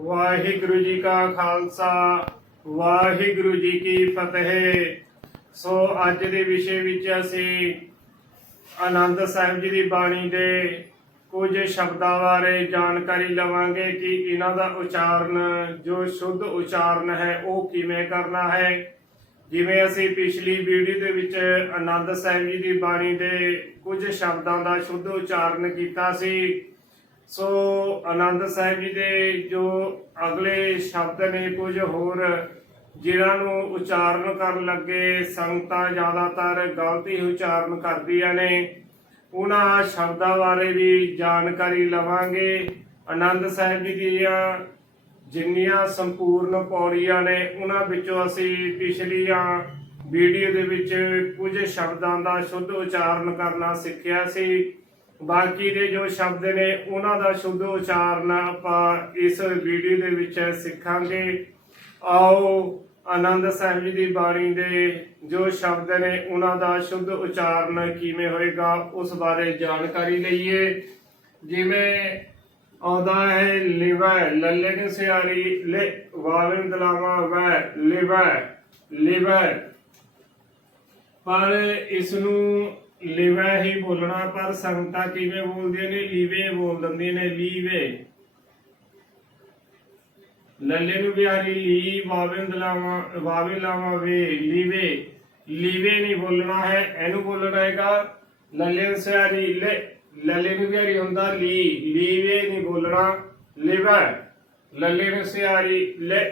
ਵਾਹਿਗੁਰੂ ਜੀ ਕਾ ਖਾਲਸਾ, ਵਾਹਿਗੁਰੂ ਜੀ ਕੀ ਫਤਿਹ। ਸੋ ਅੱਜ ਦੇ ਵਿਸ਼ੇ ਵਿੱਚ ਅਸੀਂ ਆਨੰਦ ਸਾਹਿਬ ਜੀ ਦੀ ਬਾਣੀ ਦੇ ਕੁਝ ਸ਼ਬਦਾਂ ਬਾਰੇ ਜਾਣਕਾਰੀ ਲਵਾਂਗੇ ਕਿ ਇਹਨਾਂ ਦਾ ਉਚਾਰਨ, ਜੋ ਸ਼ੁੱਧ ਉਚਾਰਨ ਹੈ, ਉਹ ਕਿਵੇਂ ਕਰਨਾ ਹੈ। ਜਿਵੇਂ ਅਸੀਂ ਪਿਛਲੀ ਵੀਡੀਓ ਦੇ ਵਿੱਚ ਆਨੰਦ ਸਾਹਿਬ ਜੀ ਦੀ ਬਾਣੀ ਦੇ ਕੁਝ ਸ਼ਬਦਾਂ ਦਾ ਸ਼ੁੱਧ ਉਚਾਰਨ ਕੀਤਾ ਸੀ ਸੋ ਆਨੰਦ ਸਾਹਿਬ ਜੀ ਦੇ ਜੋ ਅਗਲੇ ਸ਼ਬਦ ਨੇ ਕੁਝ ਹੋਰ, ਜਿਨ੍ਹਾਂ ਨੂੰ ਉਚਾਰਨ ਕਰਨ ਲੱਗੇ ਸੰਗਤਾਂ ਜ਼ਿਆਦਾਤਰ ਗਲਤੀ ਉਚਾਰਨ ਕਰਦੀਆਂ ਨੇ, ਉਹਨਾਂ ਸ਼ਬਦਾਂ ਬਾਰੇ ਵੀ ਜਾਣਕਾਰੀ ਲਵਾਂਗੇ। ਆਨੰਦ ਸਾਹਿਬ ਜੀ ਦੀਆਂ ਜਿੰਨੀਆਂ ਸੰਪੂਰਨ ਪੌੜੀਆਂ ਨੇ, ਉਹਨਾਂ ਵਿੱਚੋਂ ਅਸੀਂ ਪਿਛਲੀਆਂ ਵੀਡੀਓ ਦੇ ਵਿੱਚ ਕੁਝ ਸ਼ਬਦਾਂ ਦਾ ਸ਼ੁੱਧ ਉਚਾਰਨ ਕਰਨਾ ਸਿੱਖਿਆ ਸੀ। ਬਾਕੀ ਦੇ ਜੋ ਸ਼ਬਦ ਨੇ, ਉਹਨਾਂ ਦਾ ਸ਼ੁੱਧ ਉਚਾਰਨ ਆਪਾਂ ਇਸ ਵੀਡੀਓ ਦੇ ਵਿੱਚ ਸਿੱਖਾਂਗੇ। ਆਓ, ਆਨੰਦ ਸਾਹਿਬ ਜੀ ਦੀ ਬਾਣੀ ਦੇ ਜੋ ਸ਼ਬਦ ਨੇ, ਉਹਨਾਂ ਦਾ ਸ਼ੁੱਧ ਉਚਾਰਨ ਕਿਵੇਂ ਹੋਏਗਾ, ਉਸ ਬਾਰੇ ਜਾਣਕਾਰੀ ਲਈਏ। ਜਿਵੇਂ ਆਉਂਦਾ ਹੈ, ਲਿਵੈ ਲੱਲੇ ਨੇ ਸਿਆਰੀ, ਲੈ ਵਾਵੇਂ ਦਲਾਵਾ, ਵੈ, ਲਿਵੈ ਲਿਵੈ। ਪਰ ਇਸ ਨੂੰ ਲਿਵੈ ਹੀ ਬੋਲਣਾ, ਪਰ ਸੰਗਤਾਂ ਕਿਵੇਂ ਬੋਲਦੀਆਂ ਨੇ? ਲੀਵੇ ਬੋਲ ਦਿੰਦੀਆਂ ਨੇ, ਲੀਵੇ। ਲੱਲੇ ਨੂੰ ਬਿਹਾਰੀ ਲੀ ਵਾਵੇਂ ਦਲਾਵਾ, ਵਾਵੇਂ ਲਾਵਾ ਵੇ, ਲੀਵੇ। ਲੀਵੇ ਨਹੀਂ ਬੋਲਣਾ ਹੈ, ਇਹਨੂੰ ਬੋਲਣਾ ਹੈਗਾ ਲੱਲੇ ਨੂੰ ਸਿਆਰੀ, ਲੈ, ਲੱਲੇ ਨੂੰ ਬਿਹਾਰੀ ਹੁੰਦਾ ਲੀ। ਲੀਵੇ ਨਹੀਂ ਬੋਲਣਾ, ਲਿਵੈ। ਲੱਲੇ ਨੂੰ ਸਿਆਰੀ, ਲੈ,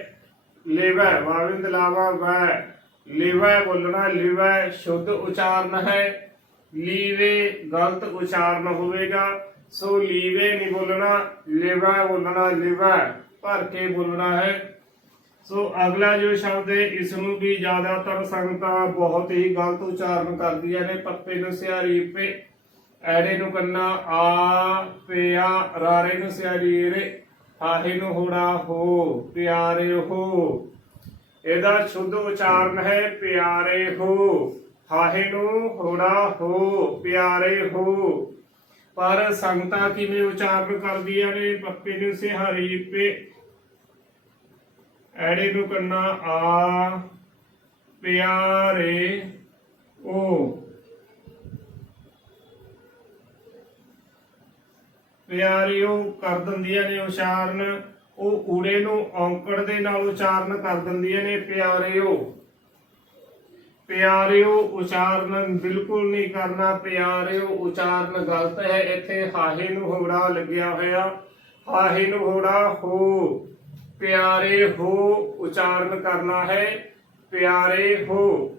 ਲਿਵੈ। ਵਾਵੇਂ ਦਲਾਵਾ, ਵੈ। ਲਿਵੈ ਬੋਲਣਾ, ਲਿਵੈ। ਸ਼ੁੱਧ ਉਚਾਰਨ ਹੈ। ਲੀਵੇ ਗਲਤ ਉਚਾਰਨ ਹੋਵੇਗਾ, ਸੋ ਲੀਵੇ ਨਹੀਂ ਬੋਲਣਾ, ਲਿਵੈ ਬੋਲਣਾ, ਲਿਵੈ ਭਰ ਕੇ ਬੋਲਣਾ ਹੈ। ਸੋ ਅਗਲਾ ਜੋ ਸ਼ਬਦ ਹੈ ਇਸ ਨੂੰ ਵੀ ਜ਼ਿਆਦਾਤਰ ਸੰਗਤਾਂ ਬਹੁਤ ਹੀ ਗਲਤ ਉਚਾਰਨ ਕਰਦੀਆਂ ਨੇ, ਪੱਪੇ ਨੂੰ ਸਿਆਰੀ ਪੇ, ਐੜੇ ਨੂੰ ਕੰਨਾ, ਆ ਪਿਆ, ਰਾਰੇ ਨੂੰ ਸਿਆਰੀ ਰੇ, ਹਾਹੇ ਨੂੰ ਹੋੜਾ ਹੋ, ਪਿਆਰੇ ਹੋ। ਇਹਦਾ ਸ਼ੁੱਧ ਉਚਾਰਨ ਹੈ, ਪਿਆਰੇ ਹੋ। ਹਾਹੇ ਨੂੰ ਹੋੜਾ ਹੋ, ਪਿਆਰੇ ਹੋ। ਪਰ ਸੰਗਤਾਂ ਕਿਵੇਂ ਉਚਾਰਨ ਕਰਦੀਆਂ ਨੇ? ਪੱਪੇ ਨੂੰ ਸਿਹਾਰੀ ਪੇ ਐੜੇ ਨੂੰ ਕੰਨਾ ਆ, ਪਿਆਰੇ ਉਹ ਪਿਆਰਿਓ, ਕਰ ਦਿੰਦੀਆਂ ਨੇ ਉਚਾਰਨ। ਉਹ ਊੜੇ ਨੂੰ ਔਂਕੜ ਦੇ ਨਾਲ ਉਚਾਰਨ ਕਰ ਦਿੰਦੀਆਂ ਨੇ ਪਿਆਰਿਓ ਪਿਆਰਿਓ, ਉਚਾਰਨ ਬਿਲਕੁਲ ਨਹੀਂ ਕਰਨਾ। ਪਿਆਰਿਓ, ਉਚਾਰਨ ਗਲਤ ਹੈ। ਇੱਥੇ ਹਾਹੇ ਨੂੰ ਹੋੜਾ ਲੱਗਿਆ ਹੋਇਆ। ਹਾਹੇ ਨੂੰ ਹੋੜਾ ਹੋ। ਪਿਆਰੇ ਹੋ, ਉਚਾਰਨ ਕਰਨਾ ਹੈ। ਪਿਆਰੇ ਹੋ।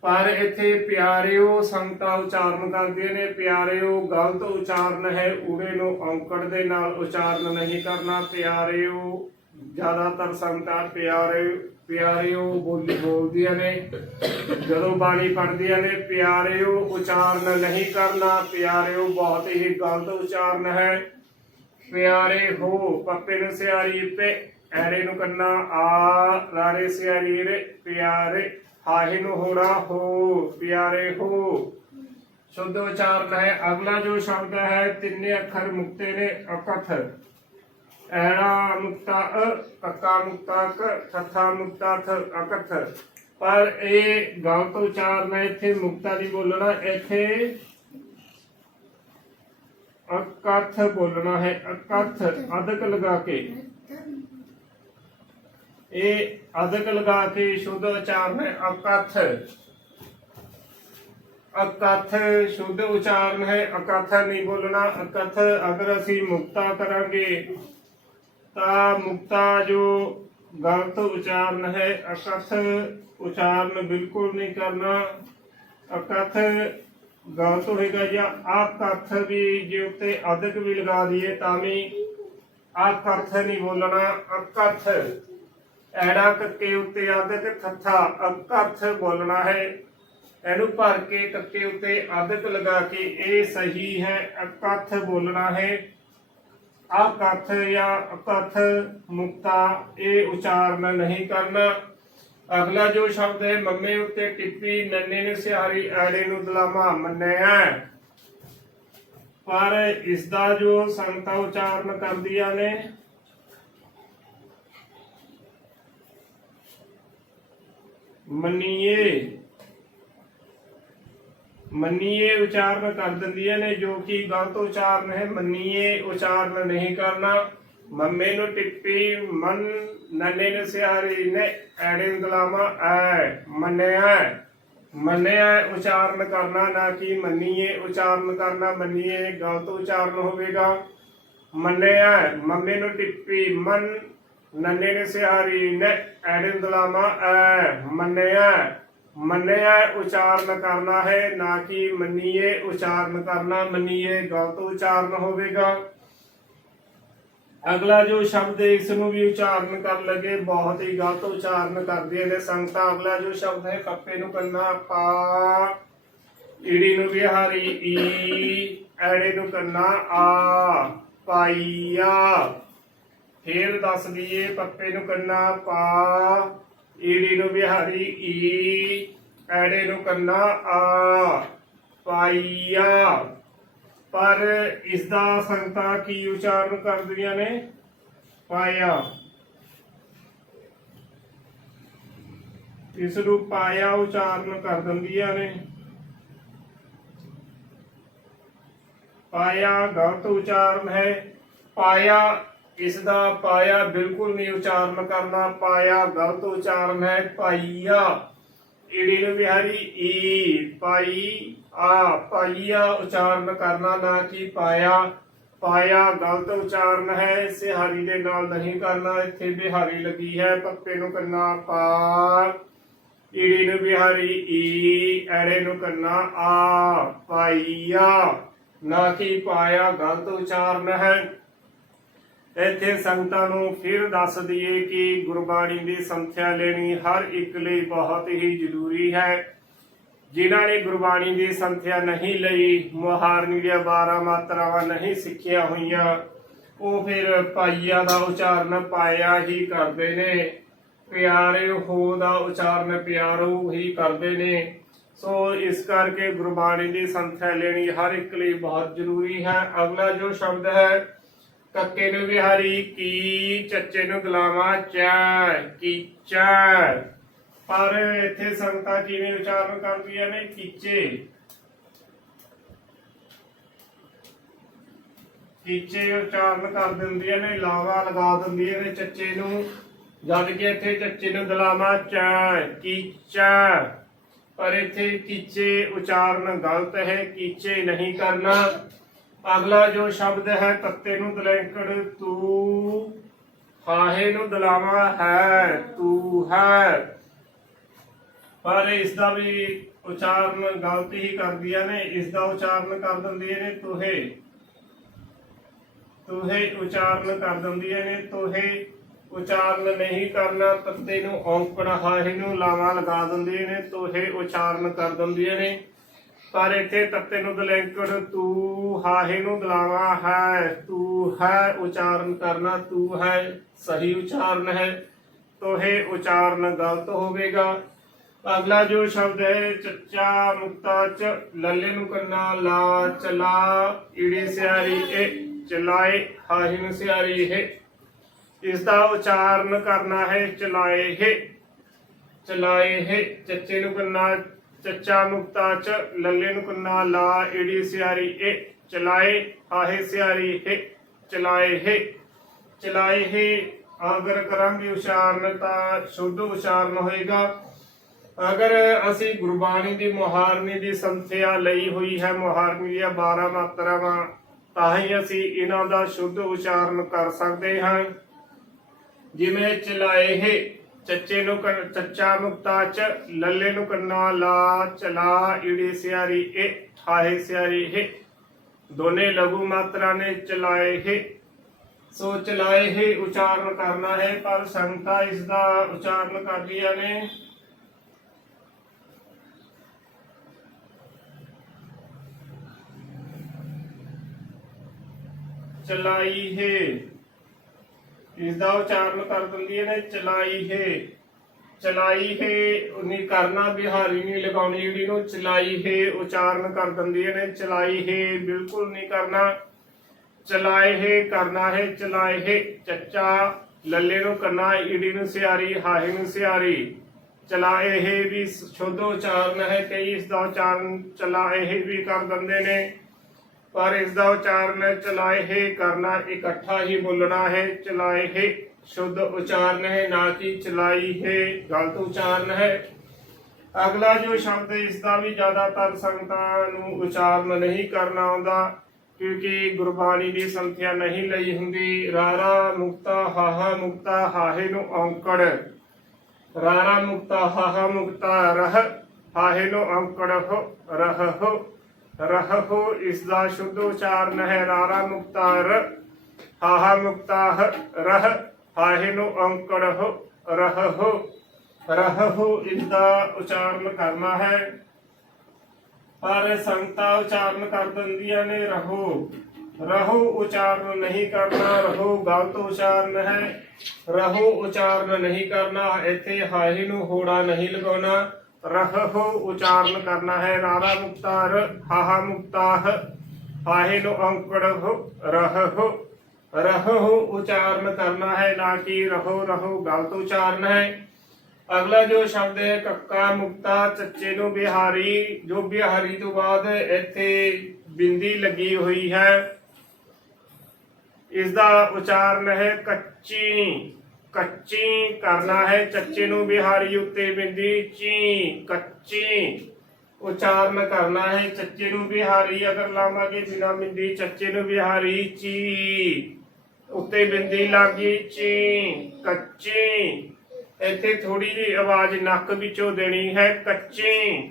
ਪਰ ਇੱਥੇ ਪਿਆਰਿਓ ਸੰਗਤਾਂ ਉਚਾਰਨ ਕਰਦੇ ਨੇ। ਪਿਆਰਿਓ ਗਲਤ ਉਚਾਰਨ ਹੈ। ਊੜੇ ਨੂੰ ਔਂਕੜ ਦੇ ਨਾਲ ਉਚਾਰਨ ਨਹੀਂ ਕਰਨਾ। ਪਿਆਰਿਓ, ਜ਼ਿਆਦਾਤਰ ਸੰਗਤਾਂ ਪਿਆਰੇ ਪਿਆਰਿਓ ਬੋਲੀ ਬੋਲਦੀਆਂ ਨੇ। ਜਦੋਂ ਬਾਣੀ ਪੜ੍ਹਦੀਆਂ ਨੇ, ਪਿਆਰਿਓ ਉਚਾਰਨ ਨਹੀਂ ਕਰਨਾ, ਪਿਆਰਿਓ ਬਹੁਤ ਹੀ ਗਲਤ ਉਚਾਰਨ ਹੈ। ਪਿਆਰੇ ਹੋ ਪੱਪੇ ਨੂੰ ਸਿਆਰੀ ਪੇ, ਐਰੇ ਨੂੰ ਕੰਨਾ, ਆ ਰਾਰੇ ਸਿਆਰੀ ਰੇ, ਪਿਆਰੇ, ਹਾਹੇ ਨੂੰ ਹੋੜਾ ਹੋ, ਪਿਆਰੇ ਹੋ। ਸ਼ੁੱਧ ਉਚਾਰਨ ਹੈ। ਅਗਲਾ ਜੋ ਸ਼ਬਦ ਹੈ, ਤਿੰਨੇ ਅੱਖਰ ਮੁਕਤੇ ਨੇ, ਅਕਥ। ਐੜਾ ਮੁਕਤਾ ਅ ਕੱਕਾ ਮੁਕਤਾ ਕ ਥਥਾ ਮੁਕਤਾ ਥ ਅਕਥ ਪਰ ਇਹ ਗਲਤ ਉਚਾਰਨ ਹੈ ਇੱਥੇ ਮੁਕਤਾ ਦੀ ਬੋਲਣਾ ਇੱਥੇ ਅਕਥ ਬੋਲਣਾ ਹੈ ਅਕਥ ਅਦਕ ਲਗਾ ਕੇ ਇਹ ਅਦਕ ਲਗਾ ਕੇ ਸ਼ੁੱਧ ਉਚਾਰਨ ਹੈ ਅਕਥ ਅਕਥ ਸ਼ੁੱਧ ਉਚਾਰਨ ਹੈ ਅਕਥ ਨਹੀਂ ਬੋਲਣਾ ਅਕਥ ਅਗਰ ਅਸੀਂ ਮੁਕਤਾ ਕਰਾਂਗੇ ਤਾਂ ਮੁਕਤਾ ਜੋ ਗਲਤ ਉਚਾਰਨ ਹੈ ਅਕਥ ਉਚਾਰਨ ਬਿਲਕੁਲ ਨਹੀਂ ਕਰਨਾ ਅਕਥ ਗਲਤ ਹੋਏਗਾ ਜਾਂ ਆਕਥ ਵੀ ਜੇ ਉੱਤੇ ਅਦਕ ਵੀ ਲਗਾ ਦਈਏ ਤਾਂ ਵੀ ਆਕਥ ਨਹੀਂ ਬੋਲਣਾ ਅਕਥ ਐੜਾ ਕੱਕੇ ਉੱਤੇ ਅਦਕ ਥੱਥਾ ਅਕਥ ਬੋਲਣਾ ਹੈ ਇਹਨੂੰ ਭਰ ਕੇ ਕੱਕੇ ਉੱਤੇ ਅਧਿਕ ਲਗਾ ਕੇ ਇਹ ਸਹੀ ਹੈ ਅਕਥ ਬੋਲਣਾ ਹੈ ਅਕਥ ਜਾਂ ਅਕਥ ਮੁਕਤਾ ਇਹ ਉਚਾਰਨ ਨਹੀਂ ਕਰਨਾ। ਅਗਲਾ ਜੋ ਸ਼ਬਦ ਹੈ, ਮੰਮੇ ਉੱਤੇ ਟਿੱਪੀ, ਨੰਨੇ ਨੇ ਸਿਹਾਰੀ ਆੜੇ ਨੂੰ ਦਲਾਮਾ ਮੰਨਿਆ। ਪਰ ਇਸ ਦਾ ਜੋ ਸੰਗਤਾਂ ਉਚਾਰਨ ਕਰਦੀਆਂ ਨੇ, ਮੰਨੀਏ। ਮੰਨੀਏ, ਉਚਾਰਨ ਕਰ ਦਿੰਦੀਆਂ ਨੇ, ਜੋ ਕਿ ਗਲਤ ਉਚਾਰਨ ਹੈ, ਮੰਨੀਏ, ਉਚਾਰਨ ਨਹੀਂ ਕਰਨਾ। ਮੰਮੇ ਨੂੰ ਟਿੱਪੀ, ਮਨ, ਨੰਨੇ ਨੂੰ ਸਿਆਰੀ ਨੇ ਐੜੇ ਗਲਾਮਾ ਐ, ਮੰਨਿਆ ਮੰਨਿਆ, ਉਚਾਰਨ ਕਰਨਾ, ਨਾ ਕਿ ਮੰਨੀਏ, ਉਚਾਰਨ ਕਰਨਾ, ਮੰਨੀਏ, ਗਲਤ ਉਚਾਰਨ ਹੋਵੇਗਾ। ਮੰਨਿਆ, ਮੰਮੇ ਨੂੰ ਟਿੱਪੀ, ਮਨ, ਨੰਨੇ ਨੇ ਸਿਆਰੀ ਨੇ ਐੜੇ ਨੂੰ ਗਲਾਮਾ ਐ, ਮੰਨਿਆ। ਮੰਨਿਆ, ਉਚਾਰਨ ਕਰਨਾ ਹੈ, ਨਾ ਕਿ ਮੰਨੀਏ, ਉਚਾਰਨ ਕਰਨਾ, ਮੰਨੀਏ, ਗਲਤ ਉਚਾਰਨ ਹੋਵੇਗਾ। ਅਗਲਾ ਜੋ ਸ਼ਬਦ ਹੈ, ਇਸ ਨੂੰ ਵੀ ਉਚਾਰਨ ਕਰਨ ਲੱਗੇ, ਬਹੁਤ ਹੀ ਗਲਤ ਉਚਾਰਨ ਕਰਦੇ ਨੇ ਸੰਗਤਾਂ। ਅਗਲਾ ਜੋ ਸ਼ਬਦ ਹੈ ਕੱਪੇ ਨੂੰ ਕੰਨਾ, ਪਾ। ਈੜੀ ਨੂੰ ਵਿਹਾਰੀ ਈ। ਐੜੇ ਨੂੰ ਕੰਨਾ, ਆ। ਪਾਈਆ ਫੇਰ ਦੱਸ ਦਈਏ, ਪੱਪੇ ਨੂੰ ਕੰਨਾ, ਪਾ। ਈੜੀ ਨੂੰ ਵਿਹਾਰੀ ਈ ਐੜੇ ਨੂੰ ਕੰਨਾ, ਆ, ਪਾਈਆ। ਪਰ ਇਸ ਦਾ ਸੰਗਤਾਂ ਕੀ ਉਚਾਰਨ ਕਰਦੀਆਂ ਨੇ? ਪਾਇਆ। ਇਸ ਨੂੰ ਪਾਇਆ ਉਚਾਰਨ ਕਰ ਦਿੰਦੀਆਂ ਨੇ। ਪਾਇਆ ਗਲਤ ਉਚਾਰਨ ਹੈ। ਪਾਇਆ ਇਸ ਦਾ ਪਾਇਆ ਬਿਲਕੁਲ ਨਹੀਂ ਉਚਾਰਨ ਕਰਨਾ, ਪਾਇਆ ਗਲਤ ਉਚਾਰਨ ਹੈ, ਪਾਈਆ। ਈੜੀ ਨੂੰ ਵਿਹਾਰੀ ਈ, ਪਾਈ, ਆ, ਪਾਈਆ ਉਚਾਰਨ ਕਰਨਾ, ਨਾ ਕਿ ਪਾਇਆ। ਪਾਇਆ ਗਲਤ ਉਚਾਰਨ ਹੈ ਇਸੇ ਹਰੀ ਦੇ ਨਾਲ ਨਹੀਂ ਕਰਨਾ, ਇੱਥੇ ਬਿਹਾਰੀ ਲੱਗੀ ਹੈ, ਪੱਪੇ ਨੂੰ ਕਰਨਾ ਪਾ। ਈੜੀ ਨੂੰ ਬਿਹਾਰੀ ਈ, ਐੜੇ ਨੂੰ ਕਰਨਾ ਆ, ਪਾਈਆ। ਨਾ ਕਿ ਪਾਇਆ ਗਲਤ ਉਚਾਰਨ ਹੈ। ਇੱਥੇ ਸੰਗਤਾਂ ਨੂੰ ਫਿਰ ਦੱਸ ਦਈਏ ਕਿ ਗੁਰਬਾਣੀ ਦੀ ਸੰਥਿਆ ਲੈਣੀ ਹਰ ਇੱਕ ਲਈ ਬਹੁਤ ਹੀ ਜ਼ਰੂਰੀ ਹੈ। ਜਿਨ੍ਹਾਂ ਨੇ ਗੁਰਬਾਣੀ ਦੀ ਸੰਥਿਆ ਨਹੀਂ ਲਈ, ਮੁਹਾਰਨੀ ਦੀਆਂ 12 ਮਾਤਰਾਵਾਂ ਨਹੀਂ ਸਿੱਖੀਆਂ ਹੋਈਆਂ, ਉਹ ਫਿਰ ਪਾਈਆ ਦਾ ਉਚਾਰਨ ਪਾਇਆ ਹੀ ਕਰਦੇ ਨੇ। ਪਿਆਰੇ ਹੋ ਦਾ ਉਚਾਰਨ ਪਿਆਰੋ ਹੀ ਕਰਦੇ ਨੇ। ਸੋ ਇਸ ਕਰਕੇ ਗੁਰਬਾਣੀ ਦੀ ਸੰਥਿਆ ਲੈਣੀ ਹਰ ਇੱਕ ਲਈ ਬਹੁਤ ਜ਼ਰੂਰੀ ਹੈ। ਅਗਲਾ ਜੋ ਸ਼ਬਦ ਹੈ ਕੱਕੇ ਨੂੰ ਵਿਹਾਰੀ ਕੀ ਚੱਚੇ ਨੂੰ ਗਲਾਵਾ ਚੈ। ਕੀਚੈ ਪਰ ਇੱਥੇ ਸੰਗਤਾਂ ਕਿਵੇਂ ਉਚਾਰਨ ਕਰਦੀਆਂ ਨੇ? ਕੀਚੇ। ਕੀਚੇ ਉਚਾਰਨ ਕਰ ਦਿੰਦੀਆਂ ਨੇ, ਲਾਵਾ ਲਗਾ ਦਿੰਦੀਆਂ ਨੇ ਚੱਚੇ ਨੂੰ। ਜਦ ਕਿ ਇੱਥੇ ਚੱਚੇ ਨੂੰ ਗਲਾਵਾ ਚੈ। ਕੀਚੈ ਪਰ ਇੱਥੇ ਕੀਚੇ ਉਚਾਰਨ ਗਲਤ ਹੈ, ਕੀਚੇ ਨਹੀਂ ਕਰਨਾ। ਅਗਲਾ ਜੋ ਸ਼ਬਦ ਹੈ ਤੱਤੇ ਨੂੰ ਦਲੈਂਕੜ, ਤੂੰ ਹਾਹੇ ਨੂੰ ਦਲਾਵਾ ਹੈ, ਤੂੰ ਹੈ। ਪਰ ਇਸ ਦਾ ਵੀ ਉਚਾਰਨ ਗਲਤ ਹੀ ਕਰਦੀਆਂ ਨੇ ਇਸ ਦਾ ਉਚਾਰਨ ਕਰ ਦਿੰਦੀਆਂ ਨੇ ਤੋਹੇ। ਤੋਹੇ ਉਚਾਰਨ ਕਰ ਦਿੰਦੀਆਂ ਨੇ, ਤੋਹੇ ਉਚਾਰਨ ਨਹੀਂ ਕਰਨਾ, ਤੱਤੇ ਨੂੰ ਔਂਕੜ ਹਾਹੇ ਨੂੰ ਲਾਵਾ ਲਗਾ ਦਿੰਦੀਆਂ ਨੇ, ਤੋਹੇ ਉਚਾਰਨ ਕਰ ਦਿੰਦੀਆਂ ਨੇ। ਪਰ ਇੱਥੇ ਤੱਤੇ ਨੂੰ ਦਲੈਂਕੜ, ਤੂੰ ਹਾਹੇ ਨੂੰ ਦਲਾਵਾ ਹੈ, ਤੂੰ ਹੈ ਉਚਾਰਨ ਕਰਨਾ, ਤੂੰ ਹੈ ਸਹੀ ਉਚਾਰਨ ਹੈ, ਤੋਹੇ ਉਚਾਰਨ ਗਲਤ ਹੋਵੇਗਾ। ਅਗਲਾ ਜੋ ਸ਼ਬਦ ਹੈ, ਚੱਚਾ ਮੁਕਤਾ ਚ, ਲੱਲੇ ਨੂੰ ਕੰਨਾ, ਲਾ ਚਲਾ, ਈੜੇ ਸਿਆਰੀ ਇਹ ਚਲਾਏ, ਹਾਹੇ ਨੂੰ ਸਿਆਰੀ ਇਹ ਇਸ ਦਾ ਉਚਾਰਨ ਕਰਨਾ ਹੈ, ਚਲਾਏ ਹੈ ਚਲਾਏ ਹੈ, ਚੱਚੇ ਨੂੰ ਕਰਨਾ ਚੱਚਾ ਮੁਕਤਾ ਚ, ਲੱਲੇ ਨੂੰ ਕਰਨਾ ਲਾ ਈੜੀ ਸਿਆਰੀ ਇਹ, ਚਲਾਏ ਹਾਹੇ ਸਿਆਰੀ ਹੈ ਚਲਾਏ ਹੈ ਚਲਾਏ ਹੈ ਅਗਰ ਕਰਾਂਗੇ ਉਚਾਰਨ ਤਾਂ ਸ਼ੁੱਧ ਉਚਾਰਨ ਹੋਏਗਾ। ਅਗਰ ਅਸੀਂ ਗੁਰਬਾਣੀ ਦੀ, ਮੁਹਾਰਨੀ ਦੀ ਸੰਥਿਆ ਲਈ ਹੋਈ ਹੈ, ਮੁਹਾਰਨੀ ਦੀਆਂ 12 ਮਾਤਰਾਵਾਂ ਤਾਂ ਹੀ ਅਸੀਂ ਇਹਨਾਂ ਦਾ ਸ਼ੁੱਧ ਉਚਾਰਨ ਕਰ ਸਕਦੇ ਹਾਂ। ਜਿਵੇਂ ਚਲਾਏ ਹੈ ਚੱਚੇ ਨੂੰ ਚੱਚਾ ਮੁਕਤਾ ਚ, ਲੱਲੇ ਨੂੰ ਕੰਨਾ ਲਾ, ਚਲਾ ਈੜੀ ਸਿਆਰੀ ਇਹ, ਠਾਹੇ ਸਿਆਰੀ ਹੈ ਦੋਨੇ ਲਘੂ ਮਾਤਰਾ ਨੇ ਚਲਾਏ ਹੈ ਸੋ ਚਲਾਏ ਹੈ ਉਚਾਰਨ ਕਰਨਾ ਹੈ, ਪਰ ਸੰਗਤਾਂ ਇਸ ਦਾ ਉਚਾਰਨ ਕਰਦੀਆਂ ਨੇ। ਚਲਾਈ ਹੈ ਇਸ ਦਾ ਉਚਾਰਨ ਕਰ ਦਿੰਦੀ ਨੇ, ਚਲਾਈ ਹੈ। ਚਲਾਈ ਹੈ, ਉਨੀ ਕਰਨਾ ਬਿਹਾਰੀ ਨਹੀਂ ਲਗਾਉਣੀ ਜਿਹੜੀ ਨੂੰ ਚਲਾਈ ਹੈ, ਉਚਾਰਨ ਕਰ ਦਿੰਦੀ ਨੇ, ਚਲਾਈ ਹੈ, ਬਿਲਕੁਲ ਨਹੀਂ ਕਰਨਾ। ਚਲਾਏ ਹੈ, ਕਰਨਾ ਹੈ, ਚਲਾਏ ਹੈ। ਚੱਚਾ ਲੱਲੇ ਨੂੰ ਕਰਨਾ ਈੜੀ ਨੂੰ ਸਿਆਰੀ, ਹਾਹੇ ਨੂੰ ਸਿਆਰੀ। ਚਲਾਏ ਇਹ ਵੀ ਸ਼ੁੱਧ ਉਚਾਰਨ ਹੈ ਕਈ ਇਸ ਦਾ ਉਚਾਰਨ ਚਲਾ ਇਹ ਵੀ ਕਰ ਦਿੰਦੇ ਨੇ। ਪਰ ਇਸ ਦਾ ਉਚਾਰਨ ਚਲਾ ਇਹ ਕਰਨਾ ਇਕੱਠਾ ਹੀ ਬੋਲਣਾ ਹੈ ਚਲਾ ਇਹ ਸ਼ੁੱਧ ਉਚਾਰਨ ਹੈ, ਨਾ ਕਿ ਚਲਾਈ ਹੈ, ਗਲਤ ਉਚਾਰਨ ਹੈ। ਅਗਲਾ ਜੋ ਸ਼ਬਦ ਇਸ ਦਾ ਵੀ ਜ਼ਿਆਦਾਤਰ ਸੰਗਤਾਂ ਨੂੰ ਉਚਾਰਨ ਨਹੀਂ ਕਰਨਾ ਆਉਂਦਾ, ਕਿਉਂਕਿ ਗੁਰਬਾਣੀ ਦੀ ਸੰਥਿਆ ਨਹੀਂ ਲਈ ਹੁੰਦੀ। ਰਾਰਾ ਮੁਕਤਾ ਹਾਹਾ ਮੁਕਤਾ ਹਾਹੇ ਨੂੰ ਔਂਕੜ। ਰਾਰਾ ਮੁਕਤਾ ਹਾਹਾ ਮੁਕਤਾ ਰਹ, ਹਾਹੇ ਨੂੰ ਔਂਕੜ ਹੋ, ਰਹ ਹੋ। ਰਹ ਹੋ ਇਸ ਦਾ ਸ਼ੁੱਧ ਉਚਾਰਨ ਹੈ ਰਾਰਾ ਮੁਕਤਾ ਹਾਹਾ ਮੁਕਤਾ ਰਹ ਹਾਹੇ ਨੂੰ ਔਂਕੜ ਹੋ ਰਹ ਹੋ ਰਹ ਇਸ ਦਾ ਉਚਾਰਨ ਕਰਨਾ ਹੈ ਪਰ ਸੰਗਤਾਂ ਉਚਾਰਨ ਕਰ ਦਿੰਦੀਆਂ ਨੇ ਰਹੋ ਰਹੋ ਉਚਾਰਨ ਨਹੀਂ ਕਰਨਾ ਰਹੋ ਗਲਤ ਉਚਾਰਨ ਹੈ ਰਹੋ ਉਚਾਰਨ ਨਹੀਂ ਕਰਨਾ ਇੱਥੇ ਹਾਹੇ ਨੂੰ ਹੋੜਾ ਨਹੀਂ ਲਗਾਉਣਾ ਰਹੋ ਉਚਾਰਨ ਕਰਨਾ ਹੈ ਰਾਰਾ ਮੁਕਤਾਰ ਹਾਹਾ ਮੁਕਤਾਹ ਹਾਹੇ ਨੂੰ ਅੰਕੜ ਰਹੋ ਰਹੋ ਉਚਾਰਨ ਕਰਨਾ ਹੈ, ਨਾ ਕਿ ਰਹੋ ਰਹੋ ਗਲਤ ਉਚਾਰਨ ਹੈ। ਅਗਲਾ ਜੋ ਸ਼ਬਦ ਹੈ, ਕੱਕਾ ਮੁਕਤਾ, ਚੱਚੇ ਨੂੰ ਬਿਹਾਰੀ, ਜੋ ਬਿਹਾਰੀ ਤੋਂ ਬਾਅਦ ਇੱਥੇ ਬਿੰਦੀ ਲੱਗੀ ਹੋਈ ਹੈ ਇਸ ਦਾ ਉਚਾਰਨ ਹੈ ਕੱਚੀ। ਕੱਚੀ ਕਰਨਾ ਹੈ, ਚੱਚੇ ਨੂੰ ਬਿਹਾਰੀ ਉੱਤੇ ਬਿੰਦੀ, ਚੀ, ਕੱਚੀ। ਉਚਾਰਨ ਕਰਨਾ ਹੈ, ਚੱਚੇ ਨੂੰ ਬਿਹਾਰੀ ਅਗਰ ਲਾਵਾਂਗੇ ਬਿਨਾ ਬਿੰਦੀ ਚੱਚੇ ਨੂੰ ਬਿਹਾਰੀ ਚੀ। ਉੱਤੇ ਬਿੰਦੀ ਲੱਗੀ, ਚੀ, ਕੱਚੀ। ਇੱਥੇ ਥੋੜੀ ਜਿਹੀ ਆਵਾਜ਼ ਨੱਕ ਵਿੱਚੋਂ ਦੇਣੀ ਹੈ, ਕੱਚੀ।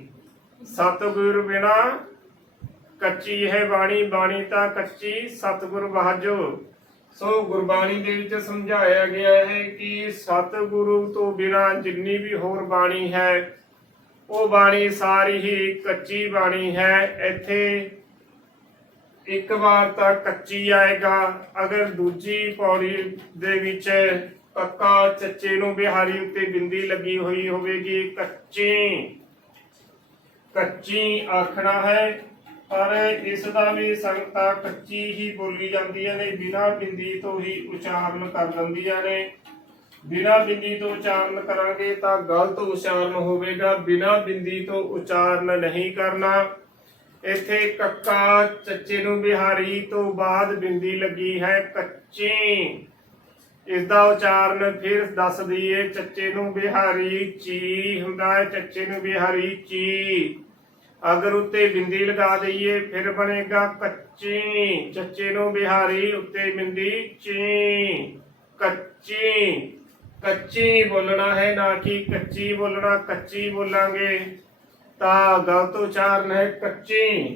ਸਤਿਗੁਰ ਬਿਨਾ ਕੱਚੀ ਹੈ ਬਾਣੀ ਬਾਣੀ ਤਾਂ ਕੱਚੀ। ਸਤਿਗੁਰ ਵਾਜੋ। ਸੋ ਗੁਰਬਾਣੀ ਦੇ ਵਿੱਚ ਸਮਝਾਇਆ ਗਿਆ ਹੈ ਕਿ ਸਤਿਗੁਰੂ ਤੋਂ ਬਿਨਾ ਜਿੰਨੀ ਵੀ ਹੋਰ ਬਾਣੀ ਹੈ, ਉਹ ਬਾਣੀ ਸਾਰੀ ਹੀ ਕੱਚੀ ਬਾਣੀ ਹੈ। ਇੱਥੇ ਇੱਕ ਵਾਰ ਤਾਂ ਕੱਚੀ ਆਏਗਾ, ਅਗਰ ਦੂਜੀ ਪੌੜੀ ਦੇ ਵਿੱਚ ਕੱਕਾ ਚੱਚੇ ਨੂੰ ਬਿਹਾਰੀ ਉੱਤੇ ਬਿੰਦੀ ਲੱਗੀ ਹੋਈ ਹੋਵੇਗੀ, ਕੱਚੀ ਕੱਚੀ ਆਖਣਾ ਹੈ। ਪਰ ਇਸ ਦਾ ਵੀ ਸੰਗਤਾਂ ਕੱਚੀ ਹੀ ਬੋਲੀ ਜਾਂਦੀਆਂ ਨੇ ਬਿਨਾਂ ਬਿੰਦੀ ਤੋਂ ਹੀ ਉਚਾਰਨ ਕਰ ਦਿੰਦੀਆਂ ਨੇ ਬਿਨਾਂ ਬਿੰਦੀ ਤੋਂ ਉਚਾਰਨ ਕਰਾਂਗੇ ਤਾਂ ਗਲਤ ਉਚਾਰਨ ਹੋਵੇਗਾ, ਬਿਨਾਂ ਬਿੰਦੀ ਤੋਂ ਉਚਾਰਨ ਨਹੀਂ ਕਰਨਾ। ਇੱਥੇ ਕੱਕਾ ਚੱਚੇ ਨੂੰ ਬਿਹਾਰੀ ਤੋਂ ਬਾਅਦ ਬਿੰਦੀ ਲੱਗੀ ਹੈ ਕੱਚੀ। ਇਸ ਦਾ ਉਚਾਰਨ ਫਿਰ ਦੱਸ ਦਈਏ, ਚੱਚੇ ਨੂੰ ਬਿਹਾਰੀ ਚੀ ਹੁੰਦਾ ਹੈ, ਚੱਚੇ ਨੂੰ ਬਿਹਾਰੀ ਚੀ। ਅਗਰ ਉੱਤੇ ਬਿੰਦੀ ਲਗਾ ਦਈਏ, ਫਿਰ ਬਣੇਗਾ ਕੱਚੀ। ਚੱਚੇ ਨੂੰ ਬਿਹਾਰੀ ਉੱਤੇ ਬਿੰਦੀ ਚੀ। ਕੱਚੀ। ਕੱਚੀ ਬੋਲਣਾ ਹੈ ਨਾ ਕਿ ਕੱਚੀ ਬੋਲਣਾ, ਕੱਚੀ ਬੋਲਾਂਗੇ। ਤਾਂ ਗਲਤ ਉਚਾਰਨ ਹੈ ਕੱਚੀ।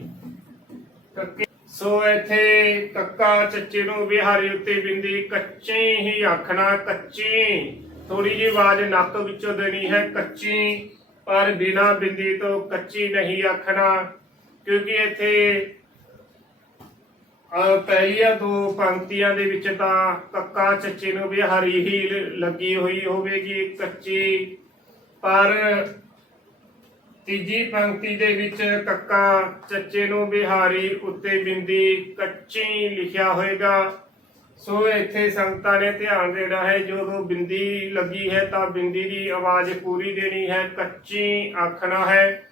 ਕੱਕੀ ਸੋ ਇੱਥੇ ਕੱਕਾ ਚੱਚੇ ਨੂੰ ਬਿਹਾਰੀ ਉੱਤੇ ਬਿੰਦੀ ਕੱਚੀ ਹੀ ਆਖਣਾ, ਕੱਚੀ। ਥੋੜੀ ਜਿਹੀ ਆਵਾਜ਼ ਨੱਕ ਵਿੱਚੋਂ ਦੇਣੀ ਹੈ ਕੱਚੀ। ਪਰ ਬਿਨਾ ਬਿੰਦੀ ਤੋਂ ਕੱਚੀ ਨਹੀਂ ਆਖਣਾ, ਕਿਉਂਕਿ ਇੱਥੇ ਪਹਿਲੀਆਂ ਦੋ ਪੰਕਤੀਆਂ ਦੇ ਵਿੱਚ ਤਾਂ ਕੱਕਾ ਚੱਚੇ ਨੂੰ ਬਿਹਾਰੀ ਹੀ ਲ- ਲੱਗੀ ਹੋਈ ਹੋਵੇਗੀ ਕੱਚੀ। ਪਰ ਤੀਜੀ ਪੰਕਤੀ ਦੇ ਵਿੱਚ ਕੱਕਾ ਚੱਚੇ ਨੂੰ ਬਿਹਾਰੀ ਉੱਤੇ ਬਿੰਦੀ ਕੱਚੀ ਲਿਖਿਆ ਹੋਏਗਾ। ਸੋ ਇੱਥੇ ਸੰਗਤਾਂ ਨੇ ਧਿਆਨ ਦੇਣਾ ਹੈ, ਜਦੋਂ ਬਿੰਦੀ ਲੱਗੀ ਹੈ ਤਾਂ ਬਿੰਦੀ ਦੀ ਆਵਾਜ਼ ਪੂਰੀ ਦੇਣੀ ਹੈ, ਕੱਚੀ ਆਖਣਾ ਹੈ,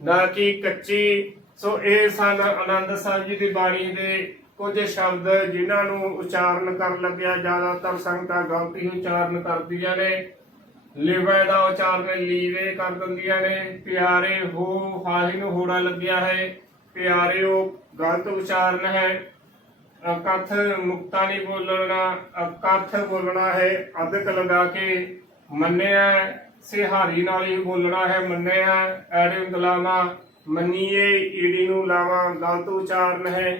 ਨਾ ਕਿ ਕੱਚੀ। ਸੋ ਇਹ ਸਨ ਆਨੰਦ ਸਾਹਿਬ ਜੀ ਦੀ ਬਾਣੀ ਦੇ ਕੁਝ ਸ਼ਬਦ, ਜਿਨ੍ਹਾਂ ਨੂੰ ਉਚਾਰਨ ਕਰਨ ਲੱਗਿਆ। ਜ਼ਿਆਦਾਤਰ ਸੰਗਤਾਂ ਗਲਤ ਹੀ ਉਚਾਰਨ ਕਰਦੀਆਂ ਨੇ, ਲਿਵੇ ਦਾ ਉਚਾਰਨ ਲੀਵੇ ਕਰ ਦਿੰਦੀਆਂ ਨੇ। ਪਿਆਰੇ ਹੋ ਹਾਹੀ ਨੂੰ ਹੋੜਾ ਲੱਗਿਆ ਹੈ। ਪਿਆਰਿਓ, ਗਲਤ ਉਚਾਰਨ ਹੈ। ਅਕਥ ਮੁਕਤਾ ਨਹੀਂ ਬੋਲਣਾ, ਅਕਥ ਬੋਲਣਾ ਹੈ ਅਧਿਕ ਲਗਾ ਕੇ ਮੰਨਿਆ, ਸਿਹਾਰੀ ਨਾਲ ਹੀ ਬੋਲਣਾ ਹੈ, ਮੰਨਿਆ, ਐੜੇ ਗਲਾਵਾ ਮੰਨੀਏ, ਈੜੀ ਨੂੰ ਲਾਵਾ, ਗਲਤ ਉਚਾਰਨ ਹੈ।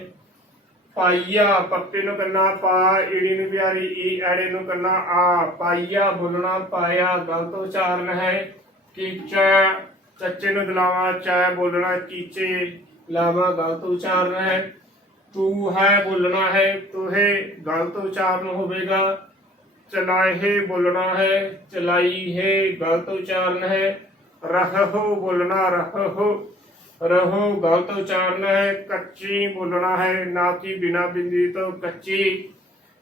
ਪਾਈਆ, ਪੱਪੇ ਨੂੰ ਕੰਨਾ ਪਾ, ਈੜੀ ਨੂੰ ਪਿਆਰੀ, ਈ ਐੜੇ ਨੂੰ ਕੰਨਾ ਆ। ਪਾਈਆ ਬੋਲਣਾ, ਪਾਇਆ ਗਲਤ ਉਚਾਰਨ ਹੈ। ਕੀਚਾ, ਚੱਚੇ ਨੂੰ ਦਲਾਵਾ, ਚਾ ਬੋਲਣਾ, ਕੀਚੇ ਲਾਵਾ, ਗਲਤ ਉਚਾਰਨ ਹੈ। ਤੂੰ ਹੈ ਬੋਲਣਾ ਹੈ, ਤੁਹੇ ਗਲਤ ਉਚਾਰਨ ਹੋਵੇਗਾ। ਚਲਾਏ ਬੋਲਣਾ ਹੈ, ਚਲਾਈ ਹੈ ਗਲਤ ਉਚਾਰਨ ਹੈ। ਰਹੋ ਬੋਲਣਾ, ਰਹੋ। ਰਹੋ ਗਲਤ ਉਚਾਰਨ ਹੈ, ਕੱਚੀ ਬੋਲਣਾ ਹੈ, ਨਾ ਕਿ ਬਿਨਾ ਬਿੰਦੀ ਤੋਂ ਕੱਚੀ।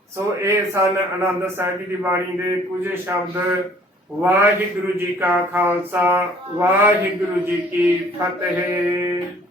ਸੋ ਇਹ ਸਨ ਆਨੰਦ ਸਾਹਿਬ ਦੀ ਬਾਣੀ ਦੇ ਕੁਝ ਸ਼ਬਦ। ਵਾਹਿਗੁਰੂ ਜੀ ਕਾ ਖਾਲਸਾ, ਵਾਹਿਗੁਰੂ ਜੀ ਕੀ ਫਤਿਹ।